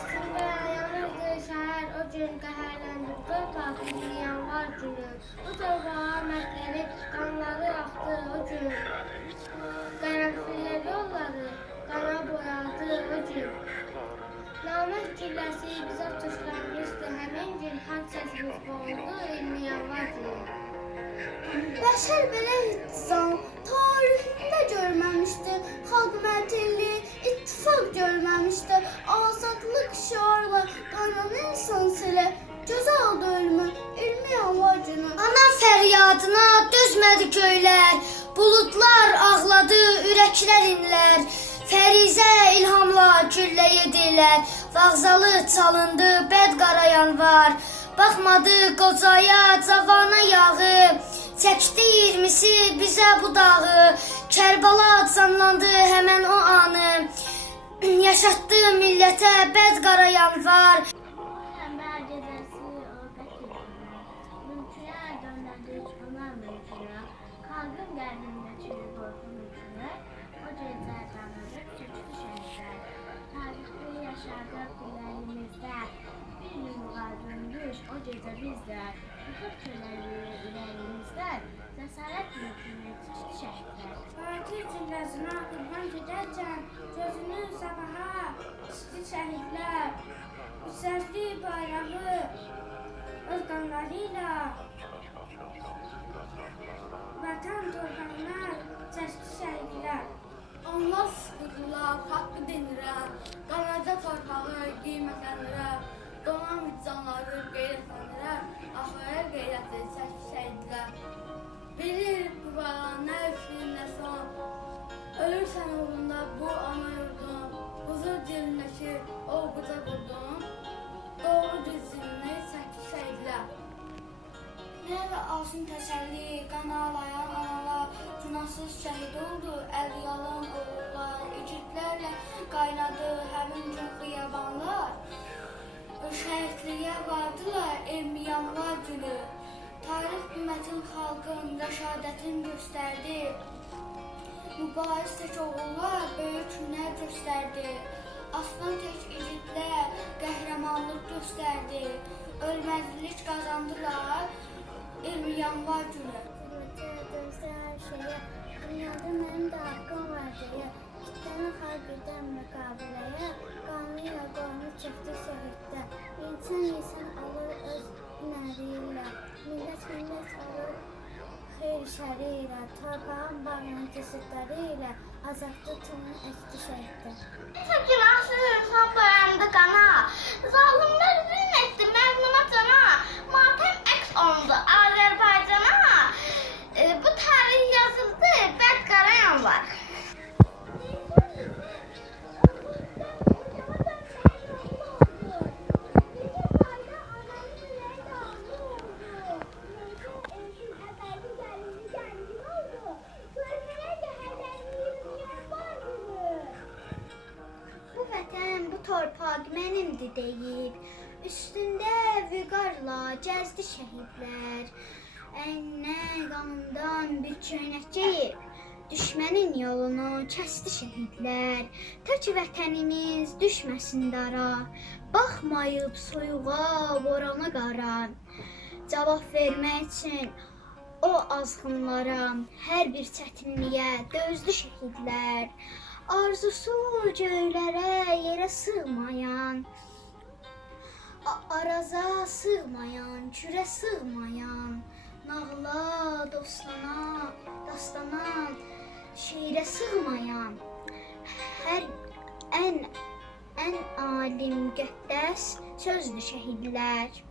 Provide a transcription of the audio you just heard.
içində yanırdı şəhər o gün qəhərləndi torpaq yanvar günü. Bu torpağa mərdləri qanları axdı o gün. Qərənfillər yolları qana boyadı o gün. Namət gülləsi bizə tuşlanmışdı həmin gün xalq səsimiz boğuldu 20 yanvar günü. Bəşər belə ittizam tarixində görməmişdi. Fəryadına dözmədi göylər, buludlar ağladı, ürəklər inlər. Fərizə ilhamla güllə yedilər, vağzalı çalındı, bəd qarayan var. Baxmadı qocaya, cavana yağı, çəkdi 20-si bizə bu dağı. Kərbala canlandı həmən o anı. Yaşatdı millətə bəd qarayan var. Döndük o gecə bizdə. Yıxıb köləli ürəyimizdə. Cəsarət mümkünə tikdi şəhidlər. Fatih cümləsinə qurban gedərkən gözünü sabaha içdi şəhidlər. Üstəşdi bayrağı öz qanlarıyla bu ana yurdun. Huzur dilindəki o quca qurdun. Doğru düzgünlüyü çəkişəydilər. Nerə alsın təsəlli, qan ağlayan analar, günahsız şəhid oldu, əl yalan oğullar, igidlərlə qaynadı həmin gün xiyabanlar. Şəhidliyə vardılar emyanlar günü. Tarix ümmətin xalqın rəşadətin göstərdi. Mübariz oğullar böyük hünər göstərdi. Aslan tək igidlər qəhrəmanlıq göstərdi. Ölməzlik qazandılar. 20 yanvar günü. Dünyada mənim də haqqım var deyə, kitləni xalq edən müqaviləyə, qanunla qanunu çıxdı şəhiddə. İnsan insan alır öz hünəri ilə, millət millət xeyr şəri ilə, torpağın bağının kesidləri ilə, azadlı tümün əkdi şəhiddə. Neyse günahsız insan boyandı qana. Zalimlər zülm deyib, üstündə vüqarla gəzdi şəhidlər. Əyninə qanından bir köynək geyib, düşmənin yolunu kəsdi şəhidlər. Tək vətənimiz düşməsin dara, baxmayıb soyuğa, borana qara. Cavab vermək üçün o azğınlara, hər bir çətinliyə dözdü şəhidlər. Arzusu göylərə, yerə sığmayan, araza sığmayan, kürə sığmayan, nağla, dostana, dastana, şeirə sığmayan, hər ən ən alim müqəddəs sözdür şəhidlər.